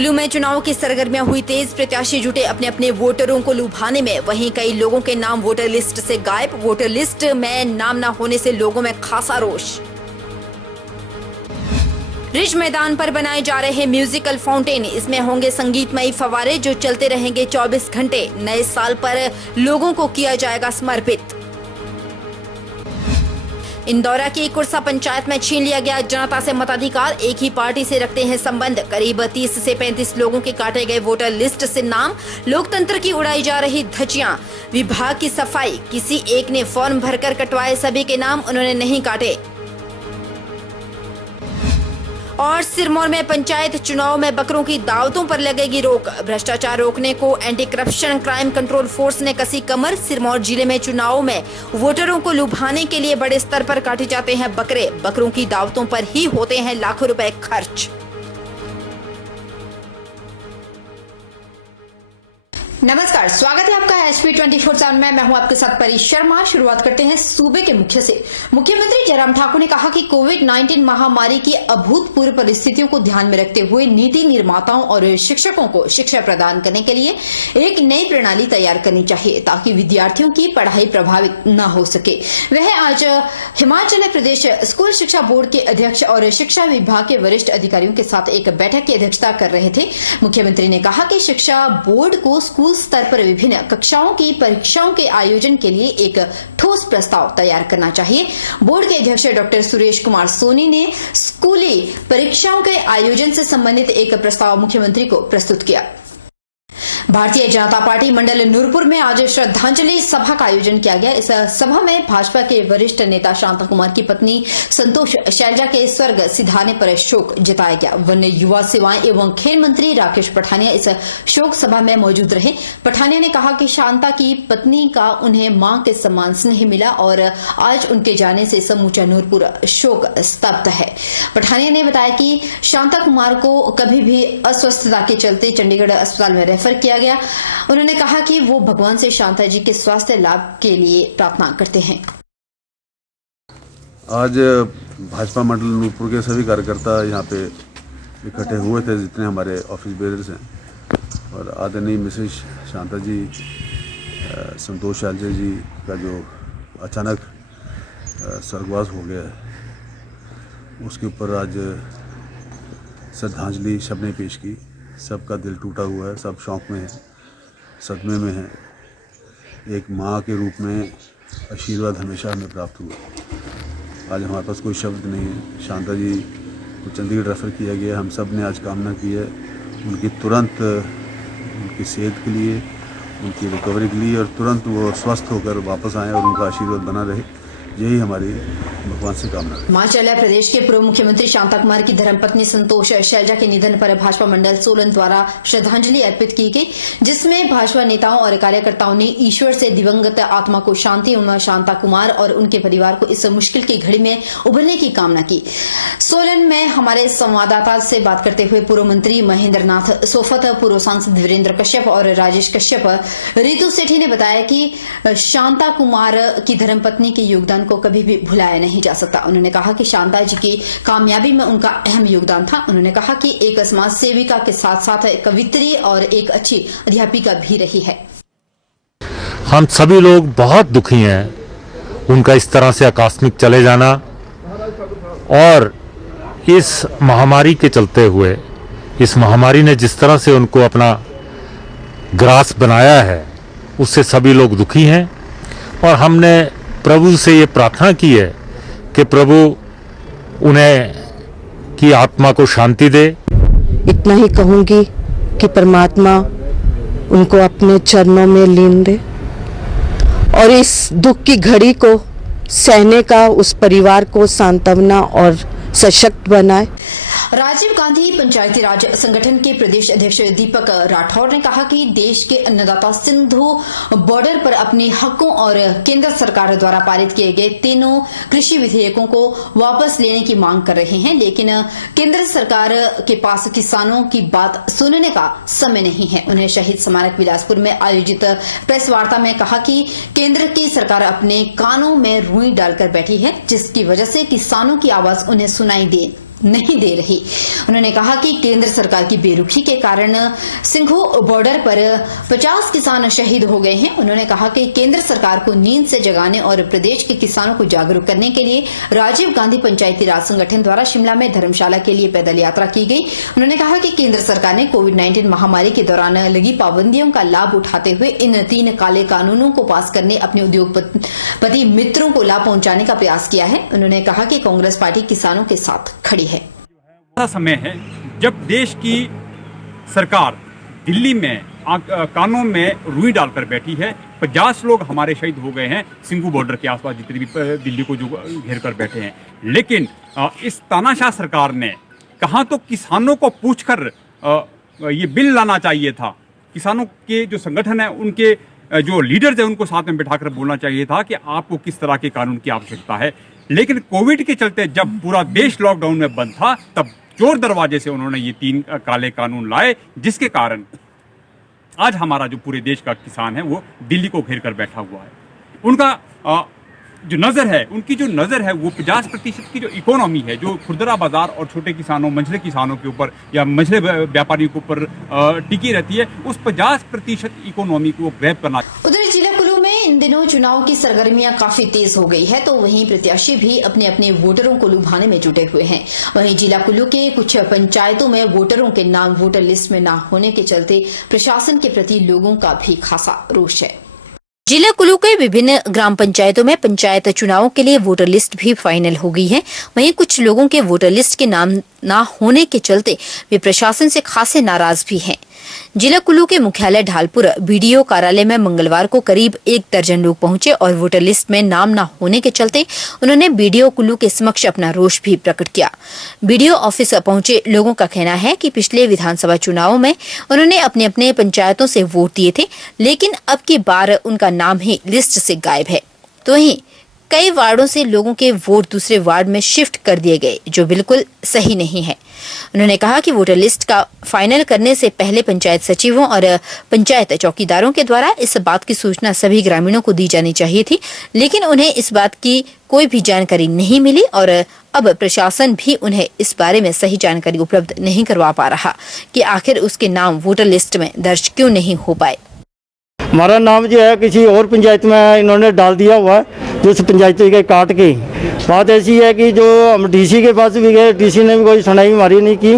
कुल्लू में चुनाव की सरगर्मियां हुई तेज। प्रत्याशी जुटे अपने अपने वोटरों को लुभाने में। वहीं कई लोगों के नाम वोटर लिस्ट से गायब। वोटर लिस्ट में नाम न होने से लोगों में खासा रोष। रिज मैदान पर बनाए जा रहे म्यूजिकल फाउंटेन, इसमें होंगे संगीतमयी फव्वारे जो चलते रहेंगे 24 घंटे। नए साल पर लोगों को किया जाएगा समर्पित। इंदौरा की कुरसा पंचायत में छीन लिया गया जनता से मताधिकार। एक ही पार्टी से रखते हैं संबंध। करीब 30 से 35 लोगों के काटे गए वोटर लिस्ट से नाम। लोकतंत्र की उड़ाई जा रही धज्जियां। विभाग की सफाई, किसी एक ने फॉर्म भरकर कटवाए सभी के नाम, उन्होंने नहीं काटे। और सिरमौर में पंचायत चुनाव में बकरों की दावतों पर लगेगी रोक। भ्रष्टाचार रोकने को anti corruption crime control force ने कसी कमर। सिरमौर जिले में चुनाव में वोटरों को लुभाने के लिए बड़े स्तर पर काटे जाते हैं बकरे। बकरों की दावतों पर ही होते हैं लाखों रुपए खर्च। नमस्कार, स्वागत है आपका HP 24/7 में। मैं हूं आपके साथ परी शर्मा। शुरुआत करते हैं सूबे के मुख्य से। मुख्यमंत्री जयराम ठाकुर ने कहा कि कोविड-19 महामारी की अभूतपूर्व परिस्थितियों को ध्यान में रखते हुए नीति निर्माताओं और शिक्षकों को शिक्षा प्रदान करने के लिए एक नई प्रणाली तैयार करनी चाहिए ताकि विद्यार्थियों की पढ़ाई प्रभावित न हो सके। वह आज हिमाचल प्रदेश स्कूल शिक्षा बोर्ड के अध्यक्ष और शिक्षा विभाग के वरिष्ठ अधिकारियों के साथ एक बैठक की अध्यक्षता कर रहे थे। मुख्यमंत्री ने कहा कि शिक्षा बोर्ड को स्कूल स्तर पर विभिन्न कक्षाओं की परीक्षाओं के आयोजन के लिए एक ठोस प्रस्ताव तैयार करना चाहिए। बोर्ड के अध्यक्ष डॉक्टर सुरेश कुमार सोनी ने स्कूली परीक्षाओं के आयोजन से संबंधित एक प्रस्ताव मुख्यमंत्री को प्रस्तुत किया। भारतीय जनता पार्टी मंडल नूरपुर में आज श्रद्धांजलि सभा का आयोजन किया गया। इस सभा में भाजपा के वरिष्ठ नेता शांता कुमार की पत्नी संतोष शैलजा के स्वर्ग सिधारने पर शोक जताया गया। वन्य युवा सेवाएं एवं खेल मंत्री राकेश पठानिया इस शोक सभा में मौजूद रहे। पठानिया ने कहा कि शांता की पत्नी का उन्हें मां के समान स्नेह मिला और आज उनके जाने से समूचा नूरपुर शोक स्तब्ध है। पठानिया ने बताया कि शांता कुमार को कभी भी अस्वस्थता के चलते चंडीगढ़ अस्पताल में रेफर किया गया। उन्होंने कहा कि वो भगवान से शांता जी के स्वास्थ्य लाभ के लिए प्रार्थना करते हैं। आज भाजपा मंडल नूरपुर के सभी कार्यकर्ता यहाँ पे इकट्ठे हुए थे, जितने हमारे ऑफिस बेरर्स हैं, और आदरणीय मिसेज शांता जी, संतोष शैलजा जी का जो अचानक स्वर्गवास हो गया है, उसके ऊपर आज श्रद्धांजलि सबने पेश की। सबका दिल टूटा हुआ है, सब शौक में है, सदमे में है। एक माँ के रूप में आशीर्वाद हमेशा हमें प्राप्त हुआ। आज हमारे पास कोई शब्द नहीं है। शांता जी को चंडीगढ़ रेफ़र किया गया। हम सब ने आज कामना की है उनकी तुरंत उनकी सेहत के लिए, उनकी रिकवरी के लिए, और तुरंत वो स्वस्थ होकर वापस आएँ और उनका आशीर्वाद बना रहे। यही हमारी भगवान से कामना है। हिमाचल प्रदेश के पूर्व मुख्यमंत्री शांता कुमार की धर्मपत्नी संतोष शैलजा के निधन पर भाजपा मंडल सोलन द्वारा श्रद्धांजलि अर्पित की गई, जिसमें भाजपा नेताओं और कार्यकर्ताओं ने ईश्वर से दिवंगत आत्मा को शांति एवं शांता कुमार और उनके परिवार को इस मुश्किल की घड़ी में उभरने की कामना की। सोलन में हमारे संवाददाता से बात करते हुए पूर्व मंत्री महेंद्र नाथ सोफत, पूर्व सांसद वीरेंद्र कश्यप और राजेश कश्यप, रितु सेठी ने बताया कि शांता कुमार की धर्मपत्नी के योगदान को कभी भी भुलाया नहीं जा सकता। उन्होंने कहा कि शांता जी की कामयाबी में उनका अहम योगदान था। उन्होंने कहा कि एक समाज सेविका के साथ साथ कवित्री और एक अच्छी अध्यापिका भी रही है। हम सभी लोग बहुत दुखी हैं उनका इस तरह से आकस्मिक चले जाना, और इस महामारी के चलते हुए, इस महामारी ने जिस तरह से उनको अपना ग्रास बनाया है, उससे सभी लोग दुखी हैं। और हमने प्रभु से ये प्रार्थना की है कि प्रभु उन्हें की आत्मा को शांति दे। इतना ही कहूँगी कि परमात्मा उनको अपने चरणों में लीन दे और इस दुख की घड़ी को सहने का उस परिवार को सांत्वना और सशक्त बनाए। राजीव गांधी पंचायती राज संगठन के प्रदेश अध्यक्ष दीपक राठौर ने कहा कि देश के अन्नदाता सिंधु बॉर्डर पर अपने हकों और केंद्र सरकार द्वारा पारित किए गए तीनों कृषि विधेयकों को वापस लेने की मांग कर रहे हैं, लेकिन केंद्र सरकार के पास किसानों की बात सुनने का समय नहीं है। उन्हें शहीद स्मारक बिलासपुर में आयोजित प्रेस वार्ता में कहा कि केंद्र की सरकार अपने कानों में रुई डालकर बैठी है, जिसकी वजह से किसानों की आवाज उन्हें सुनाई दे नहीं दे रही। उन्होंने कहा कि केंद्र सरकार की बेरुखी के कारण सिंघू बॉर्डर पर 50 किसान शहीद हो गए हैं। उन्होंने कहा कि केंद्र सरकार को नींद से जगाने और प्रदेश के किसानों को जागरूक करने के लिए राजीव गांधी पंचायती राज संगठन द्वारा शिमला में धर्मशाला के लिए पैदल यात्रा की गई। उन्होंने कहा कि केंद्र सरकार ने कोविड-19 महामारी के दौरान लगी पाबंदियों का लाभ उठाते हुए इन 3 काले कानूनों को पास करने अपने उद्योगपति मित्रों को लाभ पहुंचाने का प्रयास किया है। उन्होंने कहा कि कांग्रेस पार्टी किसानों के साथ खड़ी है। ऐसा समय है जब देश की सरकार दिल्ली में कानों में रुई डालकर बैठी है। 50 लोग हमारे शहीद हो गए हैं सिंघू बॉर्डर के आसपास, जितने भी दिल्ली को जो घेर कर बैठे हैं। लेकिन इस तानाशाह सरकार ने कहाँ तो किसानों को पूछकर ये बिल लाना चाहिए था। किसानों के जो संगठन है, उनके जो लीडर्स हैं, उनको साथ में बिठाकर बोलना चाहिए था कि आपको किस तरह के कानून की आवश्यकता है। लेकिन कोविड के चलते जब पूरा देश लॉकडाउन में बंद था, तब चोर दरवाजे से उन्होंने ये 3 काले कानून लाए, जिसके कारण आज हमारा जो पूरे देश का किसान है वो दिल्ली को घेर कर बैठा हुआ है। उनका जो नज़र है, उनकी जो नज़र है वो 50% की जो इकोनॉमी है, जो खुदरा बाजार और छोटे किसानों, मझले किसानों के ऊपर या मझले व्यापारियों के ऊपर टिकी रहती है, उस 50% इकोनॉमी को ग्रैब करना। उधर जिला कुल्लू में इन दिनों चुनाव की सरगर्मियां काफी तेज हो गई है, तो वहीं प्रत्याशी भी अपने अपने वोटरों को लुभाने में जुटे हुए हैं। वहीं जिला कुल्लू के कुछ पंचायतों में वोटरों के नाम वोटर लिस्ट में न होने के चलते प्रशासन के प्रति लोगों का भी खासा रोष है। जिला कुल्लू के विभिन्न ग्राम पंचायतों में पंचायत चुनावों के लिए वोटर लिस्ट भी फाइनल हो गई है। वहीं कुछ लोगों के वोटर लिस्ट के नाम ना होने के चलते वे प्रशासन से खासे नाराज भी हैं। जिला कुल्लू के मुख्यालय ढालपुर बीडीओ कार्यालय में मंगलवार को करीब 1 दर्जन लोग पहुंचे और वोटर लिस्ट में नाम न होने के चलते उन्होंने बीडीओ कुल्लू के समक्ष अपना रोष भी प्रकट किया। बीडीओ ऑफिस पहुंचे लोगों का कहना है कि पिछले विधानसभा चुनावों में उन्होंने अपने अपने पंचायतों से वोट दिए थे, लेकिन अब की बार उनका नाम ही लिस्ट से गायब है। तो वहीं कई वार्डों से लोगों के वोट दूसरे वार्ड में शिफ्ट कर दिए गए, जो बिल्कुल सही नहीं है। उन्होंने कहा कि वोटर लिस्ट का फाइनल करने से पहले पंचायत सचिवों और पंचायत चौकीदारों के द्वारा इस बात की सूचना सभी ग्रामीणों को दी जानी चाहिए थी, लेकिन उन्हें इस बात की कोई भी जानकारी नहीं मिली और अब प्रशासन भी उन्हें इस बारे में सही जानकारी उपलब्ध नहीं करवा पा रहा कि आखिर उसके नाम वोटर लिस्ट में दर्ज क्यों नहीं हो पाए। हमारा नाम जो है किसी और पंचायत में इन्होंने डाल दिया हुआ है, जो उस पंचायत के काट के। बात ऐसी है कि जो हम डीसी के पास भी गए, डीसी ने भी कोई सुनाई हमारी नहीं की,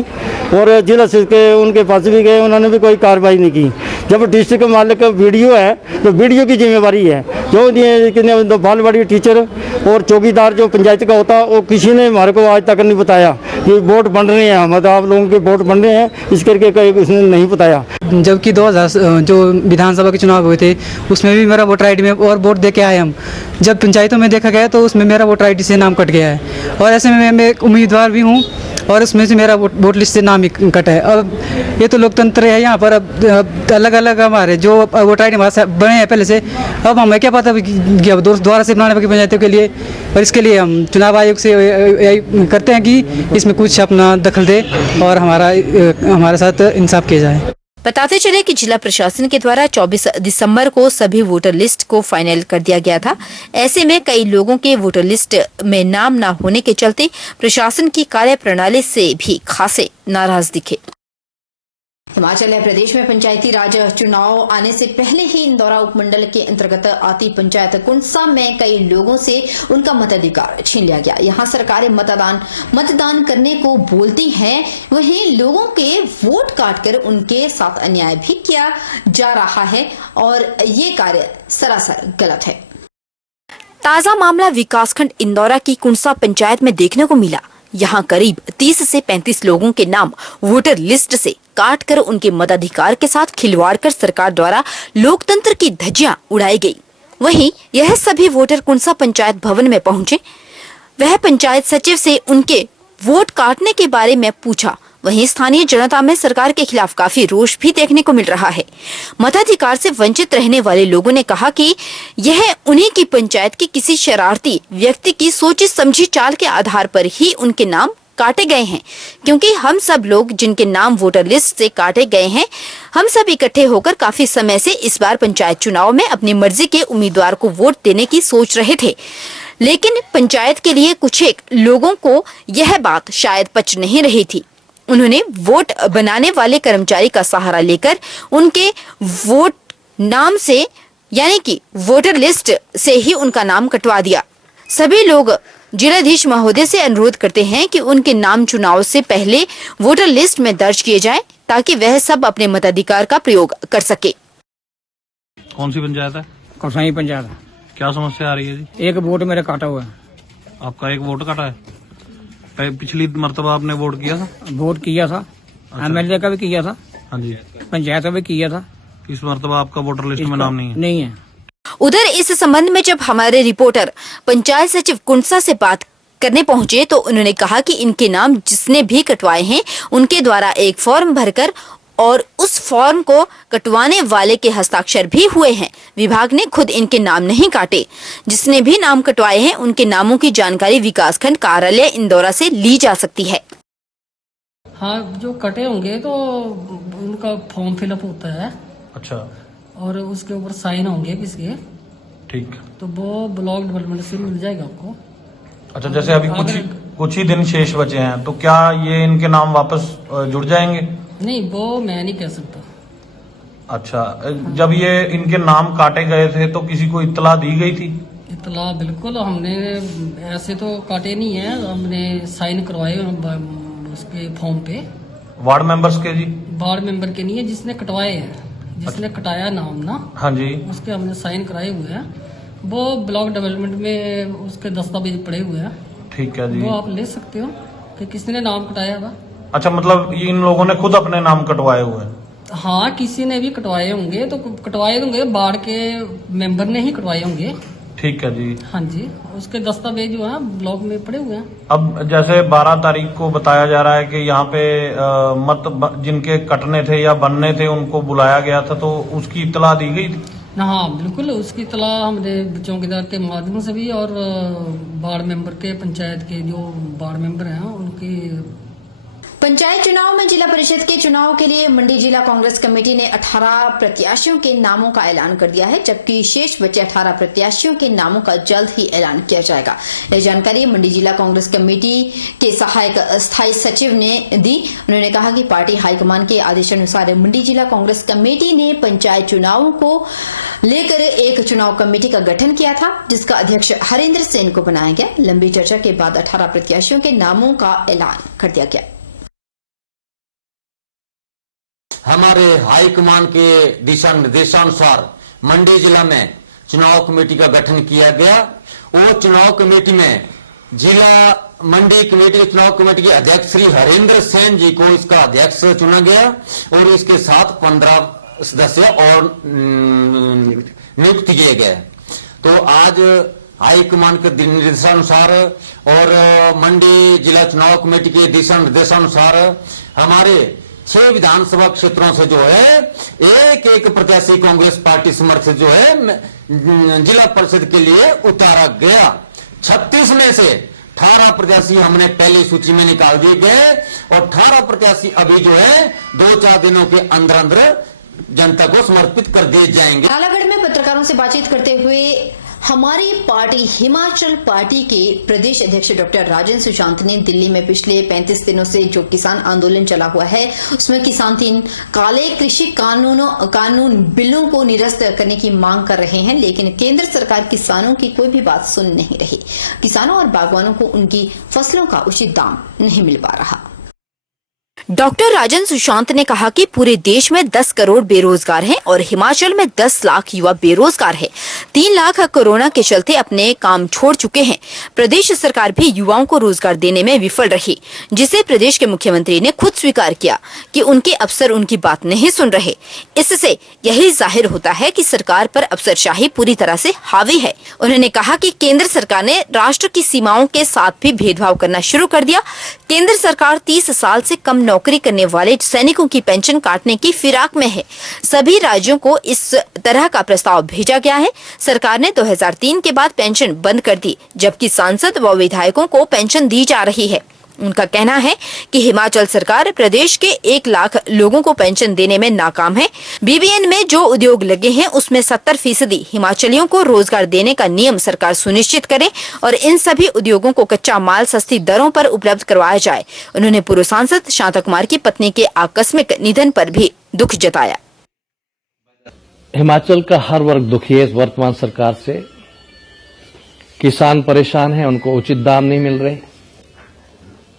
और जिला के उनके पास भी गए, उन्होंने भी कोई कार्रवाई नहीं की। जब डिस्ट्रिक्ट मालिक वीडियो है तो वीडियो की जिम्मेवारी है। जो बालवाड़ी टीचर और चौकीदार जो पंचायत का होता, वो किसी ने हमारे को आज तक नहीं बताया कि वोट बन रहे हैं, मतलब आप लोगों के वोट बन रहे हैं, इस करके उसने नहीं बताया। जबकि 2000 जो विधानसभा के चुनाव हुए थे उसमें भी मेरा वोटर आईडी में और वोट दे के आए हम। जब पंचायतों में देखा गया तो उसमें मेरा वोटर आईडी से नाम कट गया है, और ऐसे में मैं एक उम्मीदवार भी हूँ और उसमें से मेरा वोट लिस्ट से नाम ही कटा है। अब ये तो लोकतंत्र है यहाँ पर। अब अलग अलग हमारे जो वोटर आईडी हमारे बने हैं पहले से, अब हमें क्या पता कि अब दोबारा से बनाने की पंचायतों के लिए, और इसके लिए हम चुनाव आयोग से यही करते हैं कि इसमें कुछ अपना दखल दे और हमारे साथ इंसाफ किया जाए। बताते चले कि जिला प्रशासन के द्वारा 24 दिसंबर को सभी वोटर लिस्ट को फाइनल कर दिया गया था। ऐसे में कई लोगों के वोटर लिस्ट में नाम न होने के चलते प्रशासन की कार्य प्रणाली से भी खासे नाराज दिखे। हिमाचल प्रदेश में पंचायती राज चुनाव आने से पहले ही इंदौरा उपमंडल के अंतर्गत आती पंचायत कुंडसा में कई लोगों से उनका मताधिकार छीन लिया गया। यहां सरकारें मतदान करने को बोलती हैं, वहीं लोगों के वोट काटकर उनके साथ अन्याय भी किया जा रहा है और ये कार्य सरासर गलत है। ताजा मामला विकासखंड इंदौरा की कुंडसा पंचायत में देखने को मिला। यहाँ करीब 30 से 35 लोगों के नाम वोटर लिस्ट से काटकर उनके मताधिकार के साथ खिलवाड़ कर सरकार द्वारा लोकतंत्र की धज्जियां उड़ाई गई। वहीं यह सभी वोटर कुंडसा पंचायत भवन में पहुंचे। वह पंचायत सचिव से उनके वोट काटने के बारे में पूछा। वहीं स्थानीय जनता में सरकार के खिलाफ काफी रोष भी देखने को मिल रहा है। मताधिकार से वंचित रहने वाले लोगों ने कहा कि यह उन्हीं की पंचायत के किसी शरारती व्यक्ति की सोची समझी चाल के आधार पर ही उनके नाम काटे गए हैं, क्योंकि हम सब लोग जिनके नाम वोटर लिस्ट से काटे गए हैं, हम सब इकट्ठे होकर काफी समय से इस बार पंचायत चुनाव में अपनी मर्जी के उम्मीदवार को वोट देने की सोच रहे थे। लेकिन पंचायत के लिए कुछ एक लोगों को यह बात शायद पच नहीं रही थी। उन्होंने वोट बनाने वाले कर्मचारी का सहारा लेकर उनके वोट नाम से यानी कि वोटर लिस्ट से ही उनका नाम कटवा दिया। सभी लोग जिलाधीश महोदय से अनुरोध करते हैं कि उनके नाम चुनाव से पहले वोटर लिस्ट में दर्ज किए जाएं ताकि वह सब अपने मताधिकार का प्रयोग कर सके। कौन सी पंचायत है? कौसाई पंचायत। क्या समस्या आ रही है जी? एक वोट मेरा काटा हुआ है। आपका एक वोट काटा है? पिछली मर्तबा आपने वोट किया था? वोट किया था, एमएलए का भी किया था, हाँ जी। पंचायत का भी किया था। इस मर्तबा आपका वोटर लिस्ट में नाम नहीं है? नहीं है। उधर इस संबंध में जब हमारे रिपोर्टर पंचायत सचिव कुंडसा से बात करने पहुंचे तो उन्होंने कहा कि इनके नाम जिसने भी कटवाए हैं उनके द्वारा एक फॉर्म भरकर और उस फॉर्म को कटवाने वाले के हस्ताक्षर भी हुए हैं। विभाग ने खुद इनके नाम नहीं काटे। जिसने भी नाम कटवाए हैं उनके नामों की जानकारी विकासखंड कार्यालय इंदौरा से ली जा सकती है। हाँ, जो कटे होंगे तो उनका फॉर्म फिलअप होता है। अच्छा। और उसके ऊपर साइन होंगे किसके, ठीक। तो वो ब्लॉक डेवलपमेंट से मिल जाएगा आपको। अच्छा, जैसे अभी कुछ ही दिन शेष बचे हैं तो क्या ये इनके नाम वापस जुड़ जाएंगे? नहीं, वो मैं नहीं कह सकता। अच्छा, जब ये इनके नाम काटे गए थे तो किसी को इत्तला दी गई थी? इतला बिल्कुल, हमने ऐसे तो काटे नहीं है, हमने साइन करवाए उसके फॉर्म पे। वार्ड मेंबर्स के जी? वार्ड मेंबर के नहीं है, जिसने कटवाए हैं, जिसने कटाया नाम ना, हाँ जी, उसके हमने साइन कराए हुए हैं। वो ब्लॉक डेवलपमेंट में उसके दस्तावेज पड़े हुए हैं। ठीक है जी। वो आप ले सकते हो कि किसने नाम कटाया था। अच्छा, मतलब इन लोगों ने खुद अपने नाम कटवाए हुए हैं? हाँ, किसी ने भी कटवाए होंगे, तो कटवाए होंगे, वार्ड के मेंबर ने ही कटवाए होंगे। ठीक है जी। हाँ जी, उसके दस्तावेज जो है ब्लॉक में पड़े हुए हैं। अब जैसे 12 तारीख को बताया जा रहा है कि यहाँ पे जिनके कटने थे या बनने थे उनको बुलाया गया था, तो उसकी इत्तला दी गई थी? हाँ बिल्कुल, उसकी इत्तला हमने चौकीदार के माध्यम से भी और वार्ड मेंबर के, पंचायत के जो वार्ड मेंबर हैं उनकी। पंचायत चुनाव में जिला परिषद के चुनाव के लिए मंडी जिला कांग्रेस कमेटी ने 18 प्रत्याशियों के नामों का ऐलान कर दिया है, जबकि शेष बचे 18 प्रत्याशियों के नामों का जल्द ही ऐलान किया जाएगा। यह जानकारी मंडी जिला कांग्रेस कमेटी के सहायक स्थायी सचिव ने दी। उन्होंने कहा कि पार्टी हाईकमान के आदेशानुसार मंडी जिला कांग्रेस कमेटी ने पंचायत चुनावों को लेकर एक चुनाव कमेटी का गठन किया था, जिसका अध्यक्ष हरेंद्र सेन को बनाया गया। लंबी चर्चा के बाद 18 प्रत्याशियों के नामों का ऐलान कर दिया गया। हमारे हाईकमान के दिशा निर्देशानुसार मंडी जिला में चुनाव कमेटी का गठन किया गया। वो चुनाव कमेटी में जिला मंडी कमेटी के चुनाव कमेटी के अध्यक्ष श्री हरेंद्र सेन जी को इसका अध्यक्ष चुना गया और इसके साथ 15 सदस्य और नियुक्त किए गए। तो आज हाईकमान के निर्देशानुसार और मंडी जिला चुनाव कमेटी के दिशा निर्देशानुसार हमारे 6 विधानसभा क्षेत्रों से जो है एक प्रत्याशी कांग्रेस पार्टी समर्थित जो है जिला परिषद के लिए उतारा गया। 36 में से 18 प्रत्याशी हमने पहली सूची में निकाल दिए गए और 18 प्रत्याशी अभी जो है 2-4 दिनों के अंदर अंदर जनता को समर्पित कर दिए जाएंगे। नालागढ़ में पत्रकारों से बातचीत करते हुए हमारी पार्टी हिमाचल पार्टी के प्रदेश अध्यक्ष डॉक्टर राजन सुशांत ने दिल्ली में पिछले 35 दिनों से जो किसान आंदोलन चला हुआ है उसमें किसान 3 काले कृषि कानून बिलों को निरस्त करने की मांग कर रहे हैं, लेकिन केंद्र सरकार किसानों की कोई भी बात सुन नहीं रही। किसानों और बागवानों को उनकी फसलों का उचित दाम नहीं मिल पा रहा। डॉक्टर राजन सुशांत ने कहा कि पूरे देश में 10 करोड़ बेरोजगार हैं और हिमाचल में 10 लाख युवा बेरोजगार हैं। 3 लाख कोरोना के चलते अपने काम छोड़ चुके हैं। प्रदेश सरकार भी युवाओं को रोजगार देने में विफल रही, जिसे प्रदेश के मुख्यमंत्री ने खुद स्वीकार किया कि उनके अफसर उनकी बात नहीं सुन रहे। इससे यही जाहिर होता है कि सरकार पर अफसरशाही पूरी तरह से हावी है। उन्होंने कहा कि केंद्र सरकार ने राष्ट्र की सीमाओं के साथ भी भेदभाव करना शुरू कर दिया। केंद्र सरकार 30 साल से कम नौकरी करने वाले सैनिकों की पेंशन काटने की फिराक में है। सभी राज्यों को इस तरह का प्रस्ताव भेजा गया है। सरकार ने 2003 के बाद पेंशन बंद कर दी, जबकि सांसद व विधायकों को पेंशन दी जा रही है। उनका कहना है कि हिमाचल सरकार प्रदेश के 1 लाख लोगों को पेंशन देने में नाकाम है। बीबीएन में जो उद्योग लगे हैं उसमें 70% हिमाचलियों को रोजगार देने का नियम सरकार सुनिश्चित करे और इन सभी उद्योगों को कच्चा माल सस्ती दरों पर उपलब्ध करवाया जाए। उन्होंने पूर्व सांसद शांता कुमार की पत्नी के आकस्मिक निधन पर भी दुख जताया। हिमाचल का हर वर्ग दुखी है इस वर्तमान सरकार से। किसान परेशान है, उनको उचित दाम नहीं मिल रहे।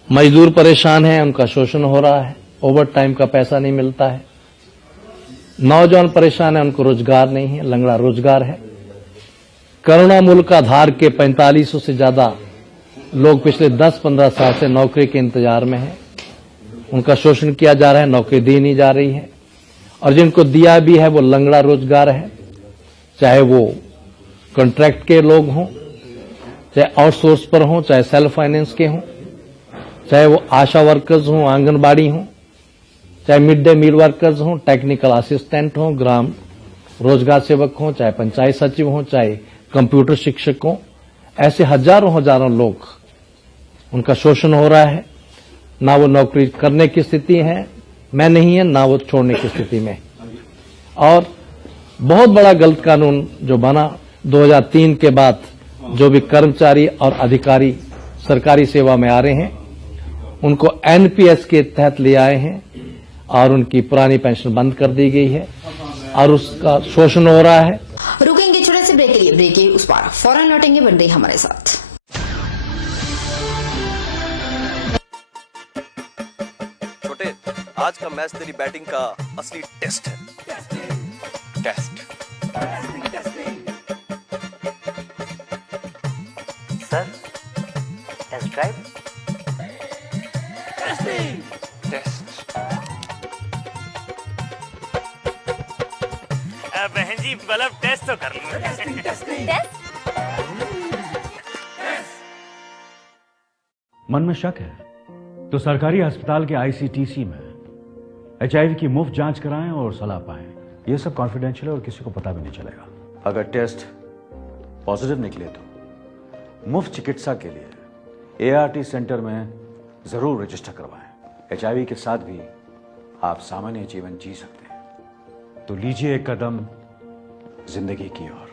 मजदूर परेशान है, उनका शोषण हो रहा है, ओवर टाइम का पैसा नहीं मिलता है। नौजवान परेशान है, उनको रोजगार नहीं है, लंगड़ा रोजगार है। करुणा मूल्य का आधार के 4500 से ज्यादा लोग पिछले 10-15 साल से नौकरी के इंतजार में हैं। उनका शोषण किया जा रहा है, नौकरी दी नहीं जा रही है और जिनको दिया भी है वो लंगड़ा रोजगार है, चाहे वो कॉन्ट्रैक्ट के लोग हों, चाहे आउटसोर्स पर हों, चाहे सेल्फ फाइनेंस के हों, चाहे वो आशा वर्कर्स हों, आंगनबाड़ी हों, चाहे मिड डे मील वर्कर्स हों, टेक्निकल असिस्टेंट हों, ग्राम रोजगार सेवक हों, चाहे पंचायत सचिव हों, चाहे कंप्यूटर शिक्षक हों, ऐसे हजारों लोग उनका शोषण हो रहा है। ना वो नौकरी करने की स्थिति है मैं नहीं है, ना वो छोड़ने की स्थिति में। और बहुत बड़ा गलत कानून जो बना 2003 के बाद, जो भी कर्मचारी और अधिकारी सरकारी सेवा में आ रहे हैं उनको एनपीएस के तहत ले आए हैं और उनकी पुरानी पेंशन बंद कर दी गई है और उसका शोषण हो रहा है। रुकेंगे छोटे से ब्रेक के लिए, ब्रेक के उस पार फौरन लौटेंगे, बन रही हमारे साथ। छोटे, आज का मैच तेरी बैटिंग का असली टेस्ट है। Test sir, test drive. Test बहन जी बल्ब टेस्ट तो कर लो। मन में शक है तो सरकारी अस्पताल के आईसीटीसी में एचआईवी की मुफ्त जांच कराएं और सलाह पाएं। यह सब कॉन्फिडेंशियल है और किसी को पता भी नहीं चलेगा। अगर टेस्ट पॉजिटिव निकले तो मुफ्त चिकित्सा के लिए एआरटी सेंटर में जरूर रजिस्टर करवाएं। एचआईवी के साथ भी आप सामान्य जीवन जी सकते हैं। तो लीजिए एक कदम जिंदगी की ओर।